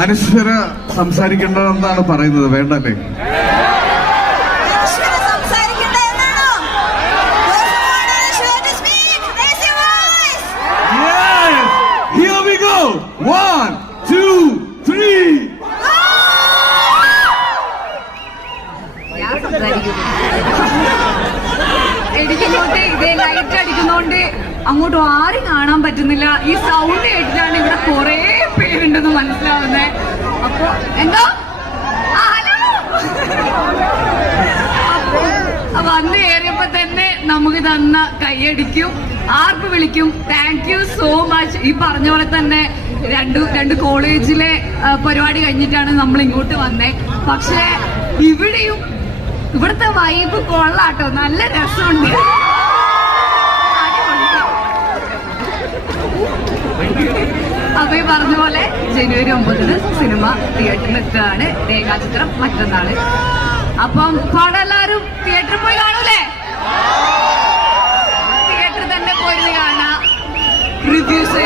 അനശ്വര സംസാരിക്കേണ്ടതെന്നാണ് പറയുന്നത്, വേണ്ടല്ലേ? Here we go. 1, 2, 3. എടിക്കുന്നോണ്ട് ഇതേ ലൈറ്റ് അടിക്കുന്നോണ്ട് അങ്ങോട്ട് ആരും കാണാൻ പറ്റുന്നില്ല. ഈ സൗണ്ട് കേട്ടിട്ടാണ് ഇവിടെ കുറെ പേരുണ്ടെന്ന് മനസ്സിലാവുന്നേ. അപ്പൊ എന്താ വന്ന് കയറിയപ്പോ തന്നെ നമുക്ക് തന്ന കൈയടിക്കും, ആർപ്പ് വിളിക്കും. Thank you so much. ഈ പറഞ്ഞ പോലെ തന്നെ രണ്ട് കോളേജിലെ പരിപാടി കഴിഞ്ഞിട്ടാണ് നമ്മൾ ഇങ്ങോട്ട് വന്നേ. പക്ഷെ ഇവിടെയും ഇവിടുത്തെ വൈബ് കൊള്ളാട്ടോ, നല്ല രസമുണ്ട്. അപ്പൊ ഈ പറഞ്ഞ പോലെ ജനുവരി 9 സിനിമ തിയേറ്ററിൽ എത്തുകയാണ്. രേഖാചിത്രം മറ്റന്നാള്. അപ്പം പടം എല്ലാരും തിയേറ്ററിൽ പോയി കാണൂലേ? തിയേറ്ററിൽ തന്നെ പോയി കാണാം. റിവ്യൂസ്